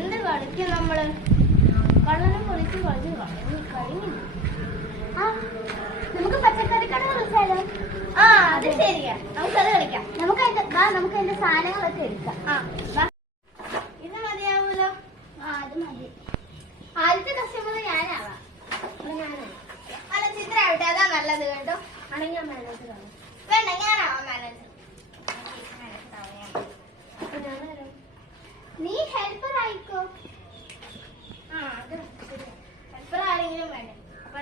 എന്ത് കളിക്കും നമ്മള്? കള്ളനും പൊളിച്ച് കളിച്ച് കഴിഞ്ഞു. നമുക്ക് പച്ചക്കറിക്കട കളിച്ചാലോ? ആ അത് ശരിയാ, നമുക്കത് കളിക്കാം. നമുക്ക് അതിന്റെ സാധനങ്ങളൊക്കെ എടുക്കാം. ഇത് മതിയാവൂലോ? ആ അത് മതി. ആദ്യത്തെ കസ്റ്റമർ ഞാനാവാം. അല്ല ചിത്ര ആവട്ടെ, അതാ നല്ലത് കേട്ടോ. ആണെങ്കിൽ ഞാൻ മാനേജർ ആവും. വേണ്ട, ഞാനാവാം മാനേജർ. നീ ഹെൽപ്പർ ആയിക്കോ. ആ അത് ഹെൽപ്പർ ആരെങ്കിലും വേണ്ടേ? അപ്പൊ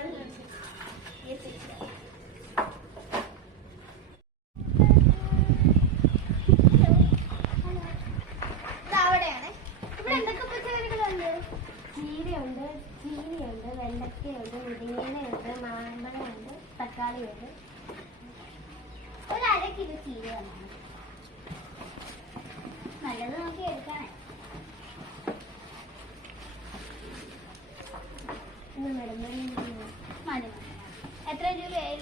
അവിടെയാണ്. ഇവിടെ എന്തൊക്കെ പച്ചക്കറികളുണ്ട്? ചീരയുണ്ട്, ചീനിയുണ്ട്, വെണ്ടക്കയുണ്ട്, മുരിങ്ങയിലയുണ്ട്, മാമ്പഴമുണ്ട്, തക്കാളിയുണ്ട്. ഒരു 1/2 കിലോ ചീര വേണം. നല്ലത് നോക്കി എടുക്കാനേ. മതി. എത്ര രൂപയായി?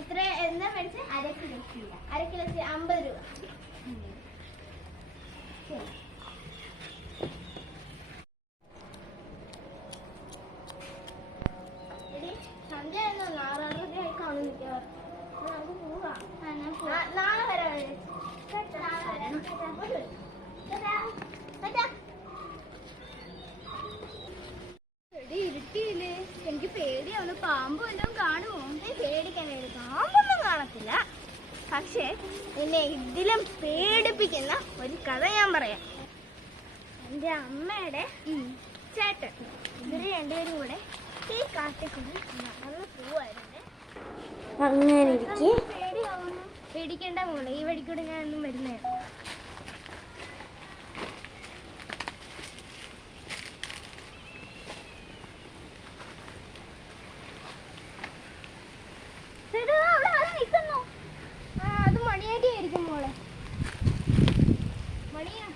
എത്ര എന്താ മേടിച്ചത്? 1/2 കിലോ ചീര. 1/2 കിലോ ചീര 50 രൂപ. സന്ധ്യ എന്നോ 6:30 ആയി കാണും മിക്കവാറും. നമുക്ക് പോവാം. നാളെ വരാം. ഇരുട്ടിയില്ലേ? എനിക്ക് പേടിയാവുന്നു. പാമ്പ് വല്ലതും കാണുമോ? പേടിക്കാൻ പാമ്പൊന്നും കാണത്തില്ല. പക്ഷേ എന്നെ ഇതിലും പേടിപ്പിക്കുന്ന ഒരു കഥ ഞാൻ പറയാം. എൻ്റെ അമ്മയുടെ ചേട്ടൻ ഇവര് രണ്ടുപേരും കൂടെ ഈ കാട്ടിക്കൂടി നടന്ന് പോവായിരുന്നു. അങ്ങനെ പേടിയാവുന്നു. പേടിക്കേണ്ട മോളെ, ഈ വഴിക്കൂടെ ഞാൻ ഒന്നും വരുന്നേ. അത് മണിയായിരിക്കും മോളെ. മണിയാ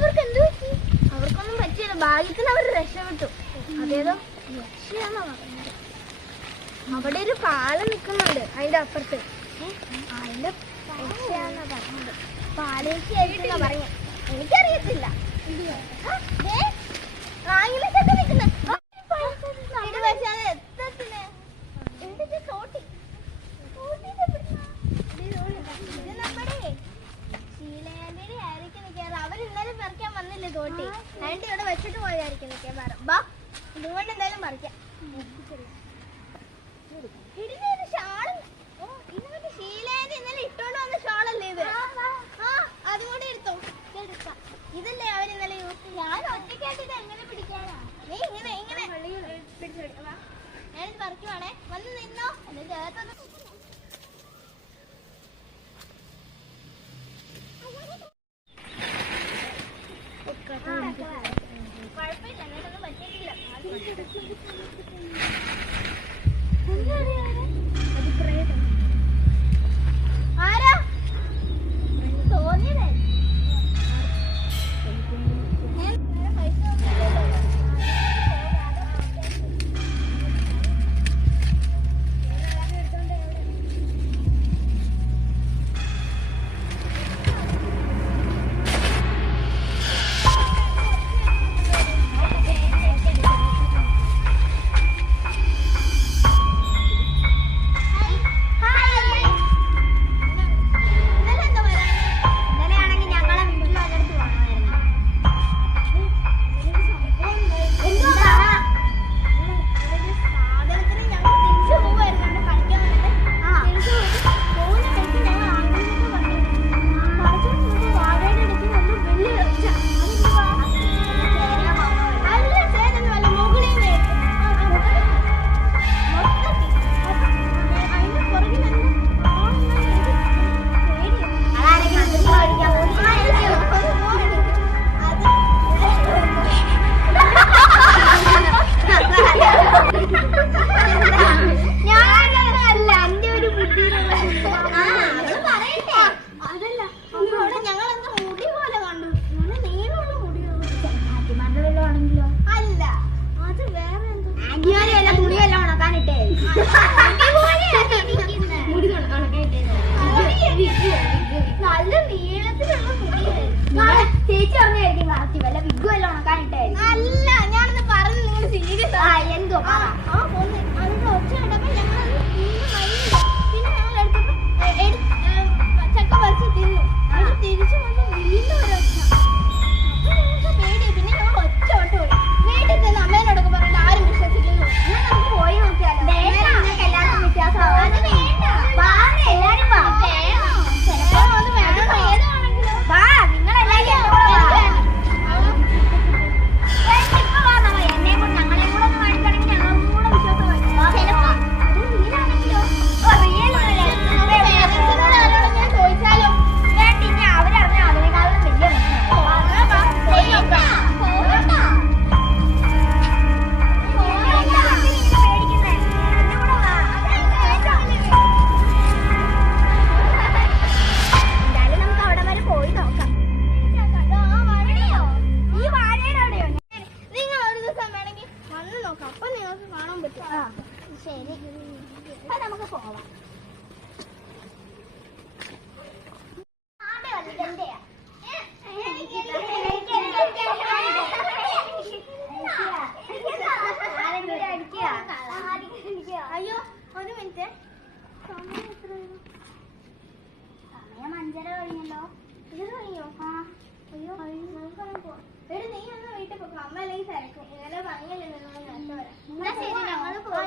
അവർക്ക് എന്ത് പറ്റി? അവർക്കൊന്നും പറ്റിയില്ല. ഭാഗ്യത്തിന് അവർ രക്ഷപ്പെട്ടു. അതേതോ രക്ഷയാണോ പറഞ്ഞത്. അവിടെ ഒരു പാലം നിൽക്കുന്നുണ്ട് അതിന്റെ അപ്പുറത്ത്. അതിന്റെ രക്ഷയാന്നാ പറഞ്ഞത്. പാലേശിയായിട്ടാ പറയാ, എനിക്കറിയത്തില്ല. അവരിന്നലെ പറിക്കാൻ വന്നില്ലേ തോട്ടി? ആന്റി ഇവിടെ വെച്ചിട്ട് പോയായിരിക്കും മിക്കവാറും. ഇതുകൊണ്ട് എന്തായാലും പറിക്കാം. ഇതിനൊരു ഷാളും ഇതിനൊരു ശീലാന്റി ഇന്നലെ ഇട്ടോണ്ട് വന്ന ഷാളല്ലേ ഇത്? അതും കൂടി എടുത്തോ. ഇതല്ലേ അവരിന്നലെ യൂസ് ചെയ്യും. ഞാൻ ഒറ്റയ്ക്കായിട്ട് ഇത് എങ്ങനെ പിടിക്കാനാ? നീ ഇങ്ങനെ ഇങ്ങനെ പിടിച്ചെടുക്കാം. ഞാനിത് പറിക്കുവാണേ, വന്ന് നിന്നോ. എന്റെ ചേർത്തൊന്ന് കുഴപ്പമില്ല, അങ്ങനെയൊന്നും പറ്റിയിട്ടില്ല. ആരാ തോന്നിയതേ? നല്ല നീളത്തിലുള്ള ചേച്ചി പറഞ്ഞായിരിക്കും ക്ലാസ്സിൽ വല്ല വിഗു എല്ലാം ഉണക്കാനിട്ടായിരിക്കും. അല്ല, ഞാനൊന്ന് പറഞ്ഞു നിങ്ങൾ സീരിയസ് എന്തോ അതിന്റെ ഒച്ച കണ്ടപ്പോ ഞങ്ങൾ പിന്നെ ഞങ്ങൾ എടുത്തപ്പോ ചക്ക പറിച്ച് തിന്നു. അത് തിരിച്ചു വന്ന് വീണ്ടും ഒരൊച്ച. അപ്പൊ ഞങ്ങൾക്ക് പേടിയായി. പിന്നെ ഞങ്ങൾ ഒറ്റ ഓട്ടം ഓടി. വീട്ടിൽ ചെന്ന് അമ്മേനോടൊക്കെ പറഞ്ഞിട്ട് ആരും വിശ്വസിക്കുന്നു. എന്നാൽ നമുക്ക് പോയി നോക്കിയാലോ? നിങ്ങൾക്ക് എല്ലാവർക്കും വ്യത്യാസമാവും. അത് വേണ്ട, എല്ലാരും ചിലപ്പോ അത് വേണം. ഏതാണെങ്കിലും വാ, നിങ്ങളെല്ലാരും എന്നെ കൂടെ ഞങ്ങളെ കൂടെ ഒന്ന് കാണിക്കുകയാണെങ്കിൽ ഞങ്ങളും കൂടെ വിശ്വാസം ചോദിച്ചാലോ? വേണ്ട, അവരറിഞ്ഞ അതിനേക്കാളും വലിയ അയ്യോ, ഒരു മിനിറ്റ്. സമയം എത്രയായിരുന്നു? സമയം 5:30 കഴിഞ്ഞല്ലോ. ഇത് കഴിഞ്ഞോ? ആ, അയ്യോ, നമുക്കങ്ങനെ പോവാം. എടി, നീ ഒന്ന് വീട്ടിൽ പോക്കും. അമ്മ അല്ലെങ്കിൽ തിരക്കും. ഇങ്ങനെ പറഞ്ഞില്ലേ നേരത്തെ വരാം. എന്നാ ശരി, ഞങ്ങള് പോവാം.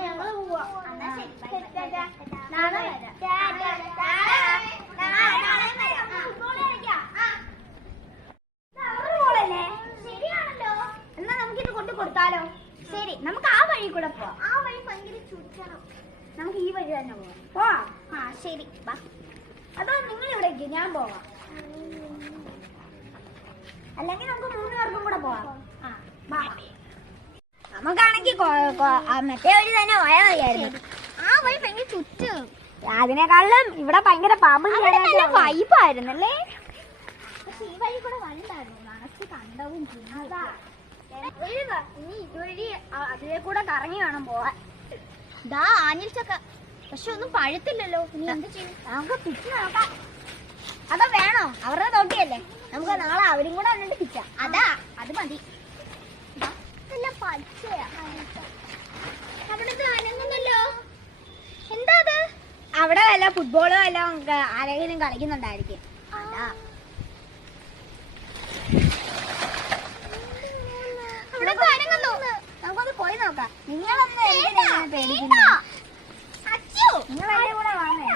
നാളെ വരാം. ശരിയാണല്ലോ. എന്നാ നമുക്കിത് കൊണ്ട് കൊടുത്താലോ? ശരി, നമുക്ക് ആ വഴി കൂടെ പോവാം. ആ വഴി ഭയങ്കര ചുറ്റണം. നമുക്ക് ഈ വഴി തന്നെ പോവാം. ആ ശരി, വാ. അതോ നിങ്ങൾ ഇവിടെ ഇരിക്കും, ഞാൻ പോവാം. അല്ലെങ്കിൽ നമുക്ക് 3 പേർക്കും കൂടെ പോവാം. നമുക്കാണെങ്കിൽ മറ്റേ വഴി തന്നെ പോയാൽ മതിയായിരുന്നു. ആ വഴി ഭയങ്കര ചുറ്റ്. അതിനേക്കാളും ഇവിടെ ഭയങ്കര പാമ്പ് വൈബായിരുന്നല്ലേ. പക്ഷെ ഈ വഴി കൂടെ വലുതായിരുന്നു. മനസ്സ് കണ്ടവും ഇനി ഇതുവഴി അതിലെ കൂടെ കറങ്ങി വേണം പോവാൻ. ദാ ആഞ്ഞിൽ ചക്ക, പക്ഷെ ഒന്നും പഴുത്തില്ലല്ലോ. ഇനി എന്ത് ചെയ്യും? നമുക്ക് പിച്ച് നോക്കാം. അതോ വേണോ? അവരുടെ തോട്ടിയല്ലേ, നമുക്ക് നാളെ അവരും കൂടെ വന്നിട്ട് പിച്ചാം. അതാ, അത് മതി. എന്താ അത്? അവിടെ വല്ല ഫുട്ബോളോ വല്ലതും ആരെങ്കിലും കളിക്കുന്നുണ്ടായിരിക്കും. അതാ നമുക്കൊന്ന് പോയി നോക്കാം. നിങ്ങളൊന്ന് പേടിക്കുന്നു. നിങ്ങൾ എന്റെ കൂടെ വന്നേ.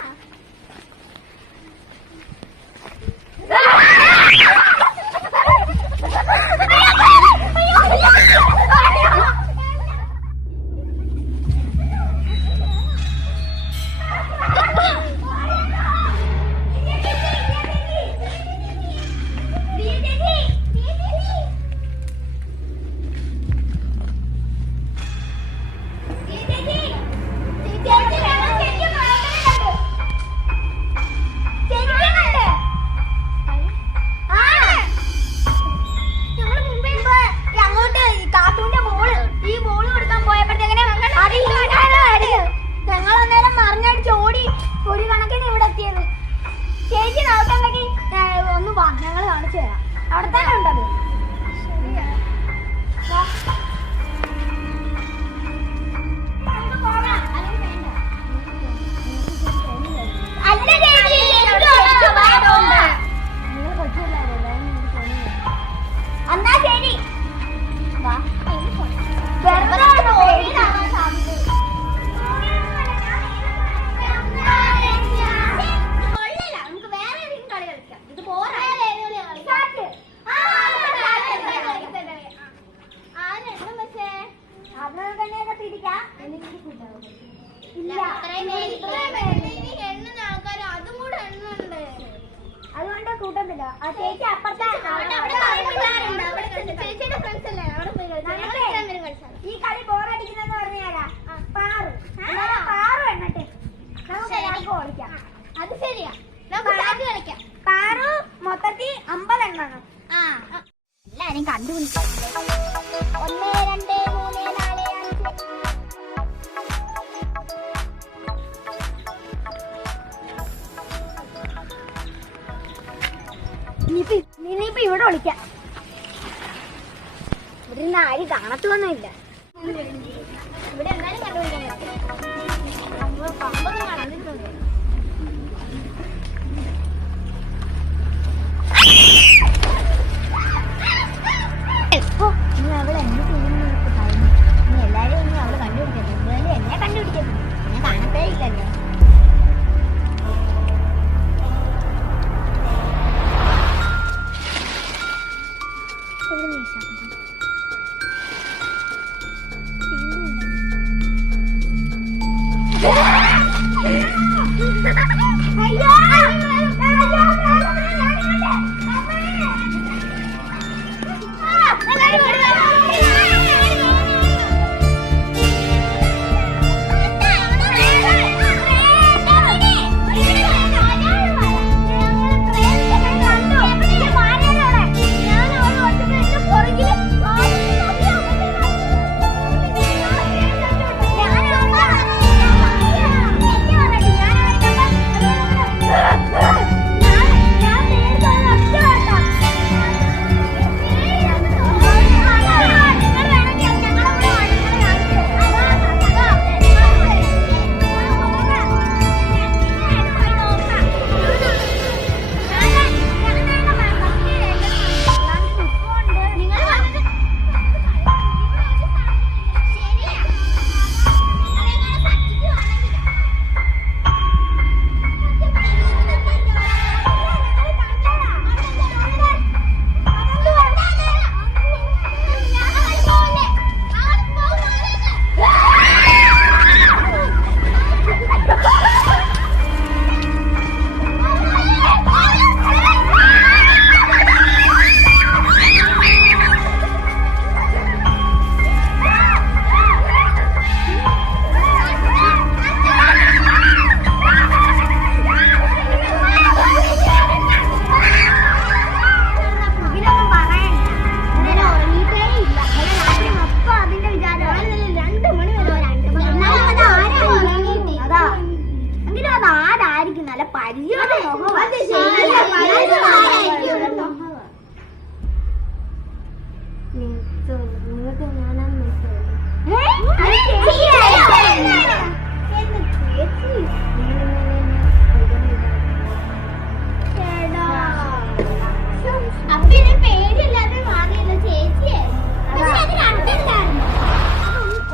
അതുകൊണ്ട് കൂട്ടത്തില്ല. ആ ചേച്ചി അപ്പുറത്തെ ഈ കളി ബോറടിക്കുന്നെന്ന് പറഞ്ഞാലാ പാറു എണ്ണട്ടെ, നമുക്ക് കളിക്കാം. അത് ശരിയാ, നമുക്ക് കളിക്കാം. പാറു മൊത്തത്തിൽ 50 എണ്ണണം. എല്ലാരും കണ്ടുപിടിക്കാം. 1 2 3 4 5 ഇനിയിപ്പോ ഇവിടെ വിളിക്കാം. ഇവിടെ നിന്ന് ആരും കാണത്തൊന്നുമില്ല. ഇവിടെ എന്തായാലും കണ്ടുപിടിക്കാൻ പമ്പൊന്നും കാണാതിരുന്നുണ്ട്. ഇനി അവൾ എന്ത് ചെയ്യുന്നു പറഞ്ഞു. ഇനി എല്ലാരും ഇനി അവള് കണ്ടുപിടിക്കട്ടെ. എന്തായാലും എന്നെ കണ്ടുപിടിക്കട്ടെ. ഞാൻ കാണത്തേ ഇല്ലല്ലോ.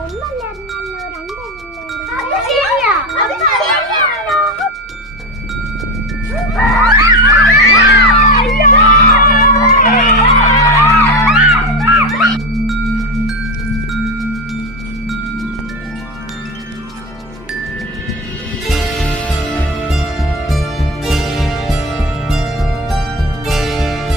ഒന്നല്ലായിരുന്നല്ലോ, രണ്ടല്ലേ.